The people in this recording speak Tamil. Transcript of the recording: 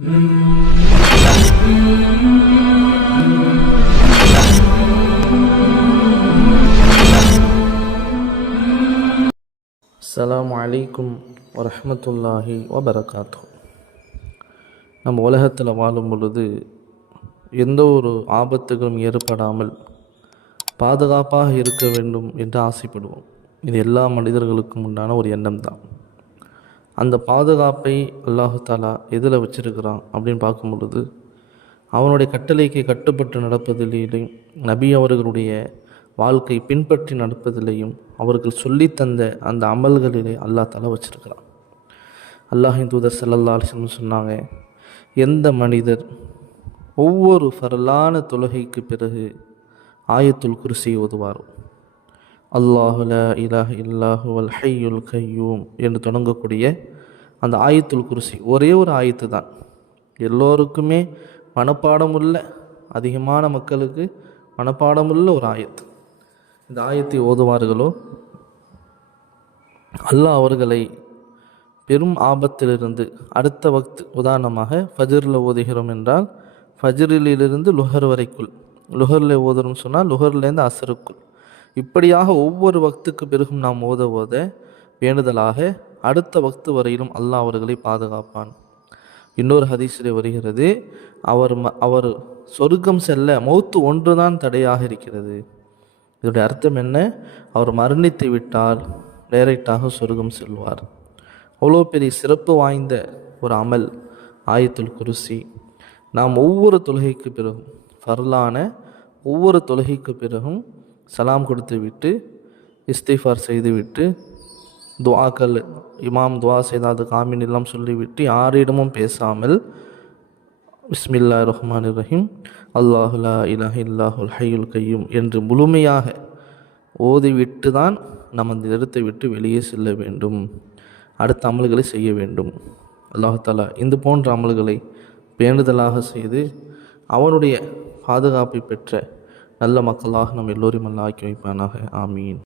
அஸ்ஸலாமு அலைக்கும் வரஹ்மத்துல்லாஹி வபரகாத்துஹு. நம்ம உலகத்தில் வாழும் பொழுது எந்த ஒரு ஆபத்துகளும் ஏற்படாமல் பாதுகாப்பாக இருக்க வேண்டும் என்று ஆசைப்படுவோம். இது எல்லா மனிதர்களுக்கும் உண்டான ஒரு எண்ணம் தான். அந்த பாதுகாப்பை அல்லாஹு தாலா எதில் வச்சிருக்கிறான் அப்படின்னு பார்க்கும் பொழுது, அவனுடைய கட்டளைக்கு கட்டுப்பட்டு நடப்பதிலேயும், நபி அவர்களுடைய வாழ்க்கை பின்பற்றி நடப்பதிலேயும், அவர்கள் சொல்லித்தந்த அந்த அமல்களிலே அல்லாஹ் தாலா வச்சிருக்கிறான். அல்லாஹின் தூதர் ஸல்லல்லாஹு அலைஹி வஸல்லம் சொன்னாங்க, எந்த மனிதர் ஒவ்வொரு ஃபர்லான தொழுகைக்கு பிறகு ஆயத்துல் குர்சி ஓதுவாரோ, அல்லாஹு லா இலாஹ இல்லல்லாஹு வல் ஹய்யுல் கய்யூம் என்று தொடங்கக்கூடிய அந்த ஆயத்துல் குர்சி, ஒரே ஒரு ஆயத்து தான், எல்லோருக்குமே மனப்பாடமுள்ள, அதிகமான மக்களுக்கு மனப்பாடமுள்ள ஒரு ஆயத்து. இந்த ஆயத்தை ஓதுவார்களோ அல்லாஹ் அவர்களை பெரும் ஆபத்திலிருந்து அடுத்த வக்த், உதாரணமாக ஃபஜ்ரில் ஓதுகிறோம் என்றால் ஃபஜ்ரிலிருந்து லுஹர் வரைக்குள், லுஹரில் ஓதுறோம்னு சொன்னால் லுஹர்லேருந்து அசருக்குள், இப்படியாக ஒவ்வொரு வக்துக்கு பிறகும் நாம் ஓத ஓத வேண்டுதலாக அடுத்த வக்து வரையிலும் அல்லாஹ் அவர்களை பாதுகாப்பான். இன்னொரு ஹதீஸிலே வருகிறது, அவர் சொர்க்கம் செல்ல மௌத்து ஒன்றுதான் தடையாக இருக்கிறது. இதோடைய அர்த்தம் என்ன? அவர் மரணித்து விட்டால் டைரெக்டாக சொர்க்கம் செல்வார். அவ்வளோ பெரிய சிறப்பு வாய்ந்த ஒரு அமல் ஆயத்துல் குர்சி. நாம் ஒவ்வொரு தொழுகைக்கு பிறகும், ஃபர்லான ஒவ்வொரு தொழுகைக்கு பிறகும் சலாம் கொடுத்து விட்டு, இஸ்திஃபார் செய்துவிட்டு, துஆக்கள், இமாம் துஆ செய்தால் அது காமின் எல்லாம் சொல்லிவிட்டு, யாரிடமும் பேசாமல் பிஸ்மில்லாஹிர் ரஹ்மானிர் ரஹீம் அல்லாஹு லா இலாஹ இல்லல்லாஹுல் ஹய்யுல் கய்யூம் என்று முழுமையாக ஓதிவிட்டு தான் நாம் அந்த இடத்தை விட்டு வெளியே செல்ல வேண்டும். அடுத்த அமல்களை செய்ய வேண்டும். அல்லாஹ் தஆலா இந்த போன்ற அமல்களை பேணுதலாக செய்து அவனுடைய பாதுகாப்பை பெற்ற நல்ல மக்களாக நம் எல்லோரையும் அல்லாஹ் ஆக்கி வைப்பானாக. ஆமீன்.